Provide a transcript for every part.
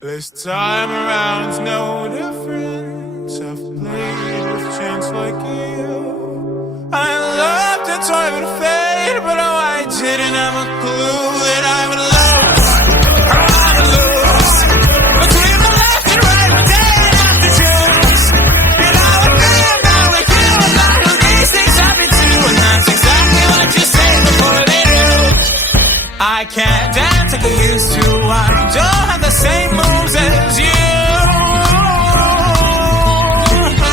This time around's no different. I've played with chance like you. I loved to toy with fate, but oh, I didn't have a clue that I would lose. I would lose between the left and right, the day I have to choose. And I would be about with you, and I know these things happen too, and that's exactly what you say before they do. I can't dance like I used to. I don't have the same moves as you.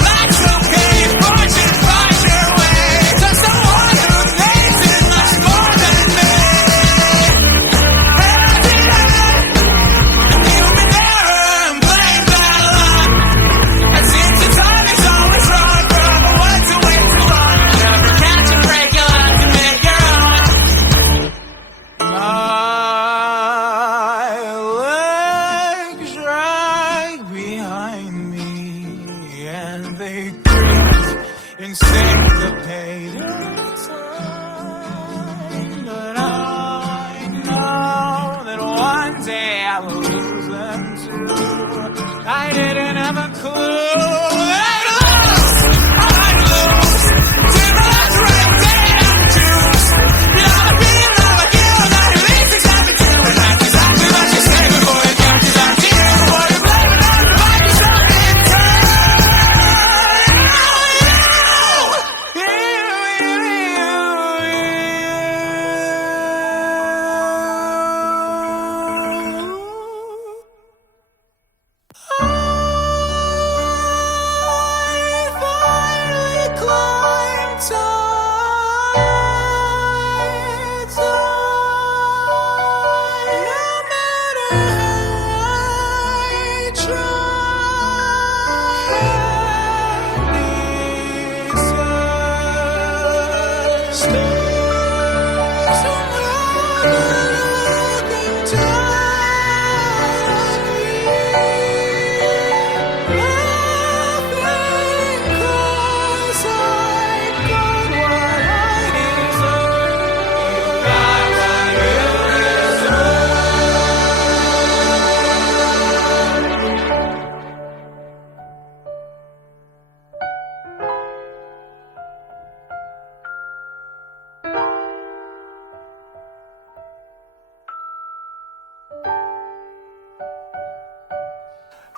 That's okay, fortune finds your way to someone who needs it much more than me. And you've been there and playing bad luck. It seems the time is always wrong, from what's away too long. Never catch a break, you'll have to make your own. Insane time, but I know that one day I will lose them too. I didn't have a clue. I'd lose to the last right day I have to choose. You know, I've been in love like you, and I knew these things happen too. And that's exactly what you say before it catches up to you. What if love and love find yourself in turn?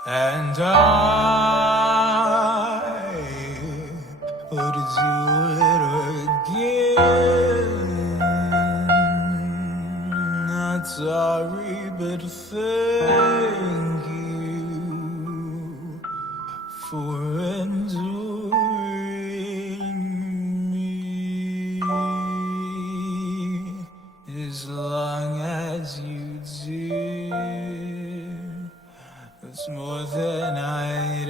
And I would do it again. Not sorry, but thank you for enduring me as long as you did. It's more than I'd